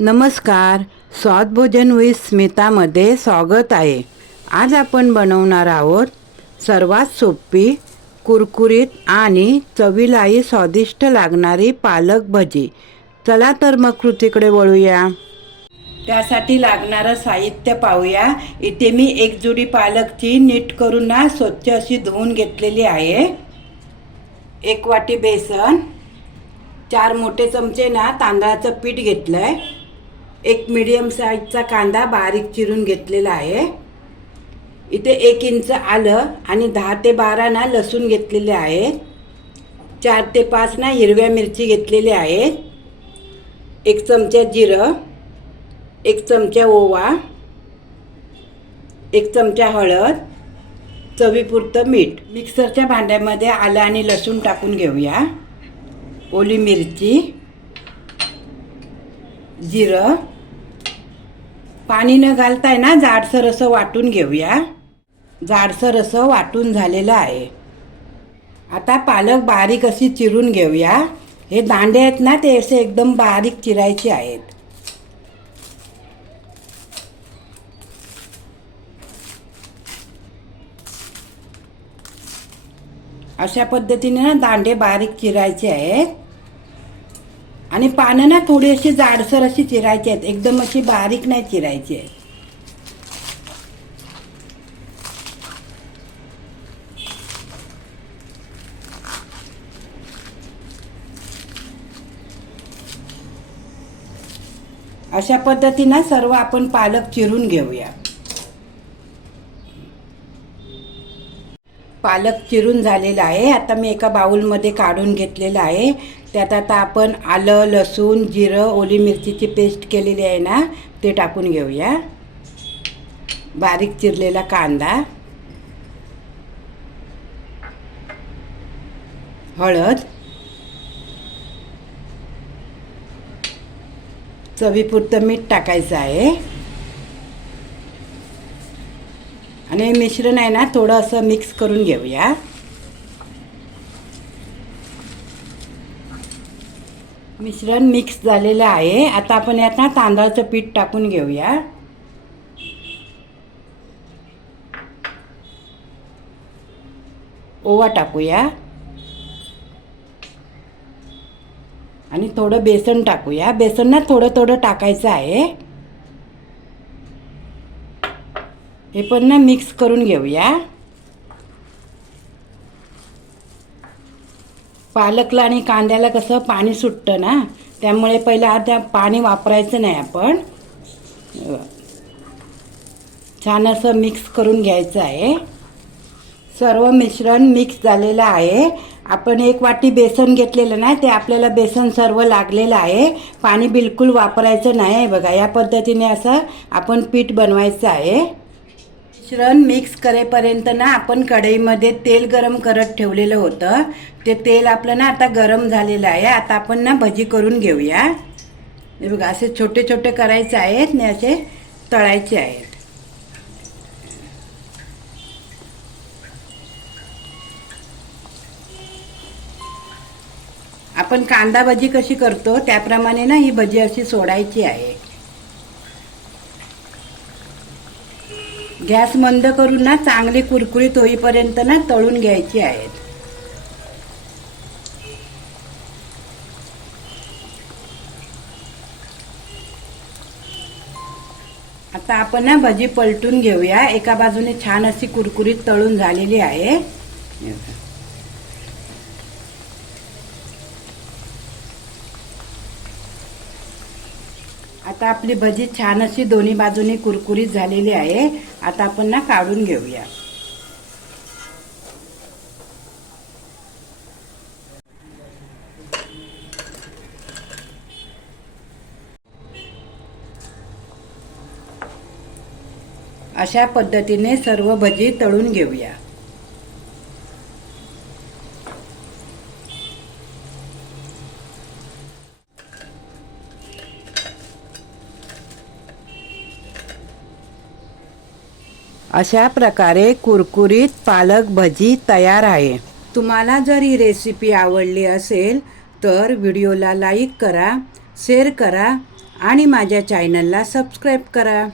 नमस्कार. स्वादभोजन विथ स्मितामध्ये स्वागत आहे. आज आपण बनवणार आहोत सर्वात सोपी कुरकुरीत आणि चवीलाही स्वादिष्ट लागणारी पालक भजी. चला तर मग कृतीकडे वळूया. त्यासाठी लागणारं साहित्य पाहूया. इथे मी एक जुडी पालकची नीट करून ना स्वच्छ अशी धुवून घेतलेली आहे. एक वाटी बेसन चार मोठे चमचे ना तांदळाचं पीठ घेतलं आहे एक मिडियम साईजचा कांदा बारीक चिरून घेतलेला आहे. इथे एक इंच आलं आणि दहा ते बारा ना लसूण घेतलेले आहेत चार ते पाच ना हिरव्या मिरची घेतलेली आहेत एक चमचा जिरं एक चमचा ओवा एक चमचा हळद चवीपुरतं मीठ. मिक्सरच्या भांड्यामध्ये आलं आणि लसूण टाकून घेऊया. ओली मिरची जिरं. पाणी न घालताय ना जाडसर असं वाटून घेऊया. जाडसर असं वाटून झालेलं आहे. आता पालक बारीक अशी चिरून घेऊया. हे दांडे आहेत ना ते असे एकदम बारीक चिरायचे आहेत. अशा पद्धतीने ना दांडे बारीक चिरायचे आहेत. आणि पानं ना थोडी अशी जाडसर अशी चिरायची आहेत. एकदम अशी बारीक नाही चिरायची आहेत. अशा पद्धतीनं सर्व आपण पालक चिरून घेऊया. पालक चिरून झालेला आहे. आता मी एका बाउलमध्ये काढून घेतलेला आहे. त्यात आता आपण आलं लसूण जिरं ओली मिरचीची पेस्ट केलेली आहे ना ते टाकून घेऊया. बारीक चिरलेला कांदा हळद चवीपुरतं मीठ टाकायचं आहे. आणि मिश्रण आहे ना थोडं असं मिक्स करून घेऊया. मिश्रण मिक्स झालेलं आहे. आता आपण यात ना तांदळाचं पीठ टाकून घेऊया. ओवा टाकूया. आणि थोडं बेसन टाकूया. बेसन ना थोडं थोडं टाकायचं आहे. हे पण ना मिक्स करून घेऊया. पालकला आणि कांद्याला कसं पाणी सुटतं ना त्यामुळे पहिलं आता पाणी वापरायचं नाही आपण. छान असं मिक्स करून घ्यायचं आहे. सर्व मिश्रण मिक्स झालेलं आहे. आपण एक वाटी बेसन घेतलेलं नाही ते आपल्याला बेसन सर्व लागलेलं आहे. पाणी बिलकुल वापरायचं नाही बघा या पद्धतीने असं आपण पीठ बनवायचं आहे. मिश्रण मिक्स करेपर्यंत ना आपण कढईमध्ये तेल गरम करत ठेवलेलं होतं. ते तेल आपलं ना आता गरम झालेलं आहे. आता आपण ना भजी करून घेऊया. हे बघा असे छोटे छोटे करायचे आहेत आणि असे तळायचे आहेत. आपण कांदा भजी कशी करतो त्याप्रमाणे ना ही भजी अशी सोडायची आहे. गॅस मंद करून ना चांगली कुरकुरीत होईपर्यंत ना तळून घ्यायची आहेत. आता आपण ना भजी पलटून घेऊया. एका बाजूने छान अशी कुरकुरीत तळून झालेली आहे. आता आपली भजी छान अशी दोन्ही बाजूने कुरकुरीत झालेली आहे. आता आपण ना काढून घेऊया. अशा पद्धतीने सर्व भजी तळून घेऊया. अशा प्रकारे कुरकुरीत पालक भजी तयार आहे. तुम्हाला जर ही रेसिपी आवडली असेल तर व्हिडिओला लाईक करा शेअर करा आणि माझ्या चॅनलला सबस्क्राईब करा.